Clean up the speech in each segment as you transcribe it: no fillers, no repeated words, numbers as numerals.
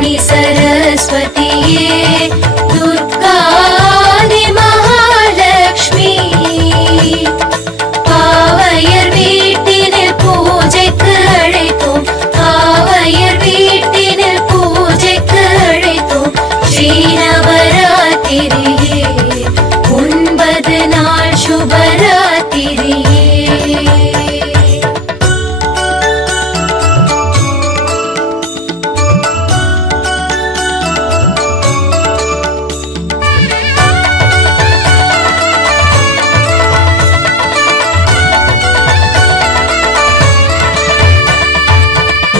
वाणी सरस्वतिये दुर्गादि महालक्ष्मी पावयर वीट्टिनिल पूजैक्कु अழைத்தோம் पावयर वीट्टिनिल पूजैक्कु अழைத்தோம் श्री नवरात्रिये 9 நாள் शुभरात्रिये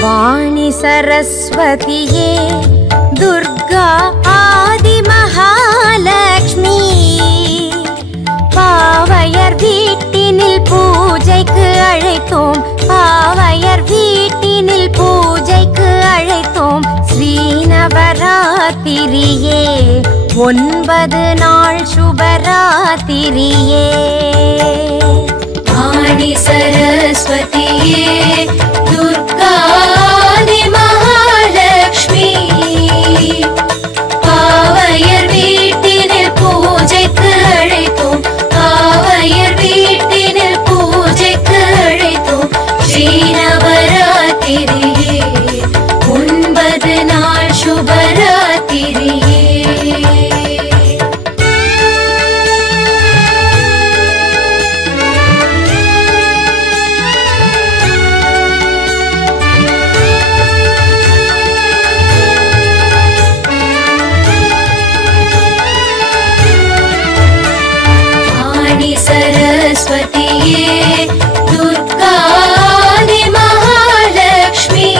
वाणी सरस्वतिये दुर्गा आदि महालक्ष्मी पावयर वीट्टिनिल पूजैक्कु अழைத்தோம் पावयर वीट्टिनिल पूजैक्कु अழைத்தோம் श्री नवरात्रिये 9 நாள் शुभरात्रिये वाणी सरस्वतिये दुर्गादि महालक्ष्मी पावयर वीट्टिनिल पूजैक्कु अழைத்தோம் पावयर वीट्टिनिल पूजैक्कु अழைத்தோம் श्री नवरात्रिये 9 நாள் शुभरात्रिये सरस्वतिये दुर्गादि महालक्ष्मी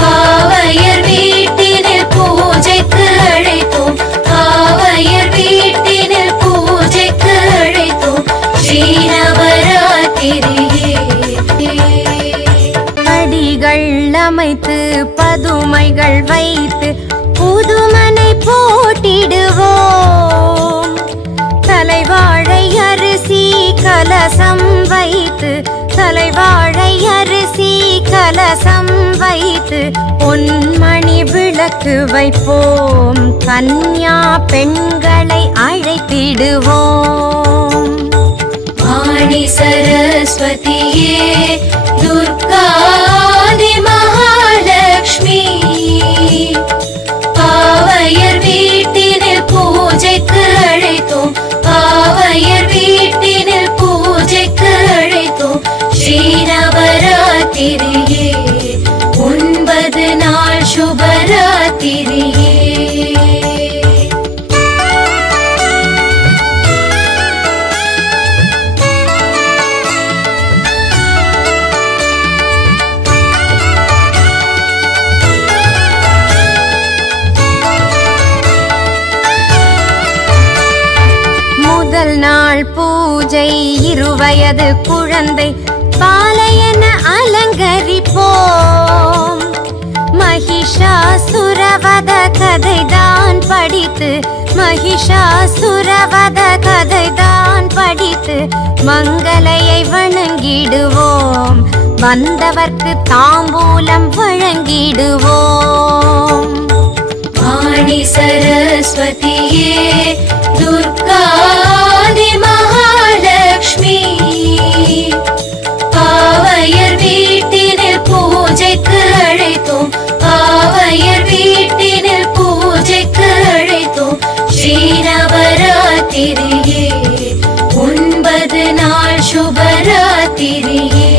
पावयर वीट्टिनिल पूजैक्कु अழைத்தோம் पावयर वीट्टिनिल पूजैक्कु अழைத்தோம் श्री नवरात्रिये படிகள் அமைத்து பதுமைகள் வைத்து புதுமனை போட்டிடுவோம் தலைவாழை அரிசி கலசம் வைத்து தலைவாழை அரிசி கலசம் வைத்து பொன்மணி விளக்கு வைப்போம் கன்யா பெண்களை அழைத்திடுவோம் वाणी सरस्वतिये दुर्गादि महालक्ष्मी पावयर वीट्टिनिल पूजैक्कु अழைத்தோம் पावयर वीट्टिनिल पूजैक्कु अழைத்தோம் श्री नवरात्रिये 9 நாள் शुभरात्रिये முதல் நாள் பூஜை 2 வயது குழந்தை பாலையன அலங்கரிப்போம் மகிஷாசுரவத கதைதான் படித்து மகிஷாசுரவத கதைதான் படித்து மங்களையை வணங்கிடுவோம் வந்தவர்க்கு தாம்பூலம் வழங்கிடுவோம் वाणी सरस्वतिये दुर्गादि महालक्ष्मी पावयर वीट्टिनिल पूजैक्कु अழைத்தோம் पावयर वीट्टिनिल पूजैक्कु अழைத்தோம் श्री नवरात्रिये 9 நாள் शुभरात्रिये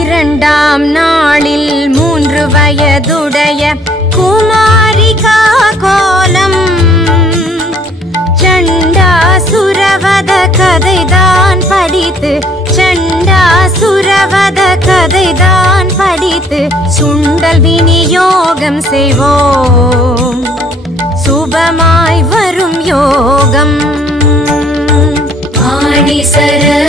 இரண்டாம் நாளில் 3 வயதுடைய குமாரிகா கோலம் சண்டாசுரவத கதைதான் படித்து சண்டாசுரவத கதைதான் படித்து சுண்டல் விநியோகம் செய்வோம் சுபமாய் வரும் யோகம் वाणी सरस्वतिये